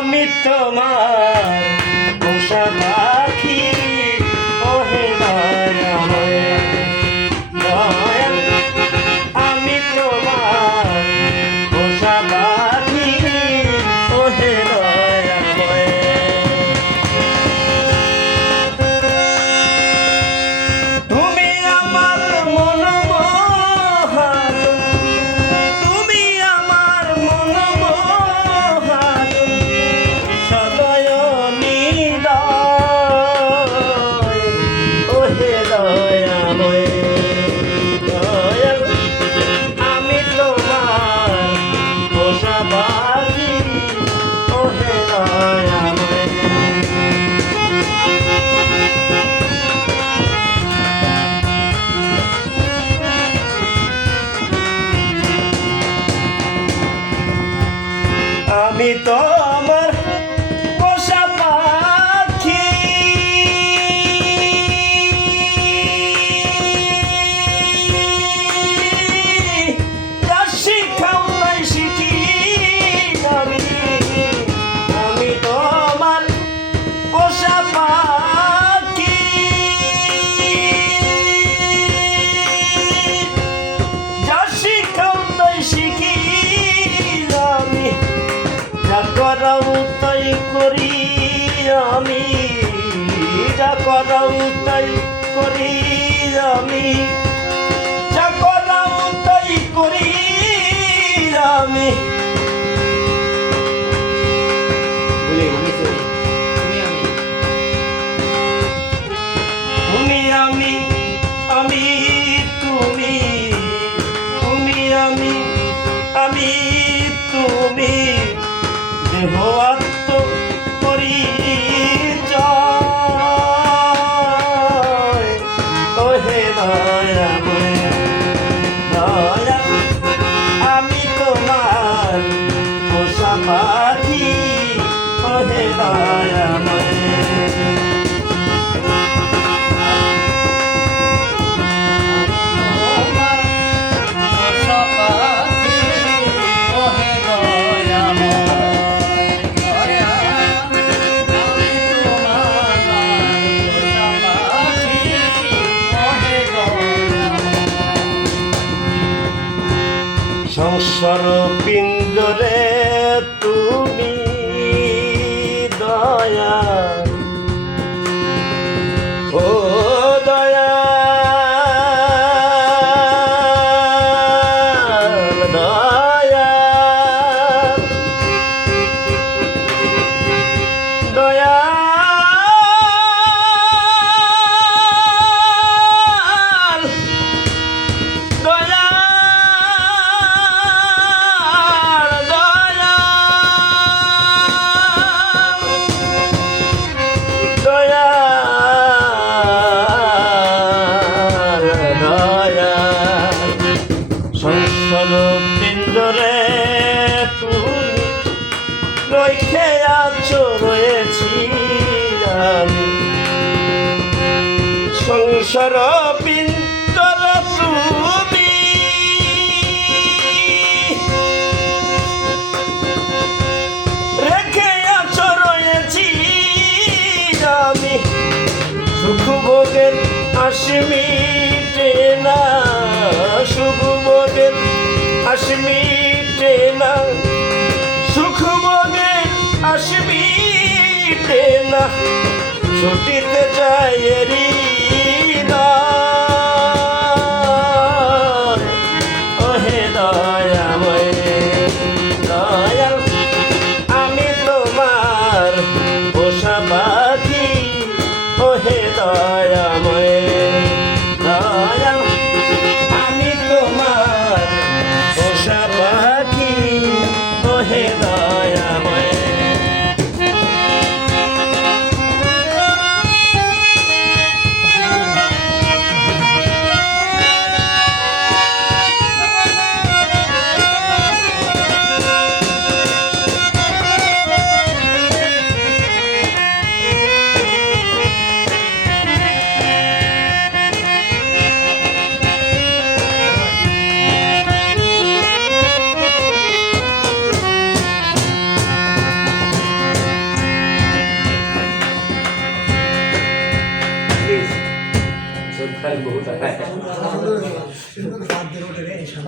আমি তোমার পোষা পাখি ওহে দয়াময় দয়াল আমি তোমার পোষা পাখি ওহে দয়াময় তুমি আমার মনোমোহন তুমি আমার মনোমোহন সদয় নিদয় ওহে দয়াময় দয়াল আমি তোমার পোষা পাখি ওহে দয়াময় আমি তোমার পোষা পাখি যা শিখাও তাই শিখি আমি তোমার পোষা পাখি যা শিখাও তাই শিখি আমি যা করাও তাই করি আমি যা করাও তাই করি আমি যা করাও তাই করি আমি তুমি আমি আমি তুমি তুমি আমি আমি তুমি দেহ আত্ম পরিচয় ওহে দয়াময় দয়াল আমি তোমার পোষা পাখি ওহে দয়াময় সংসার পিঞ্জরে তুমি দয়া ও দয়া দয়া দয়া সংসার পিঞ্জরে তুমি রইখে আছো রয়েছি আমি সংসার পিঞ্জর তুমি রেখে আছো রয়েছি আমি সুখ ভোগের আসি মিটে না সুখ ভোগের আসি মিটে না সুখ ভোগের আসি মিটে না ছুটিতে যায় হৃদয় ওহে দয়াময় দয়াল আমি তোমার পোষা পাখি ওহে দয়াময় দয়াল আমি তোমার পোষা পাখি ওহে দয়াময় বহুত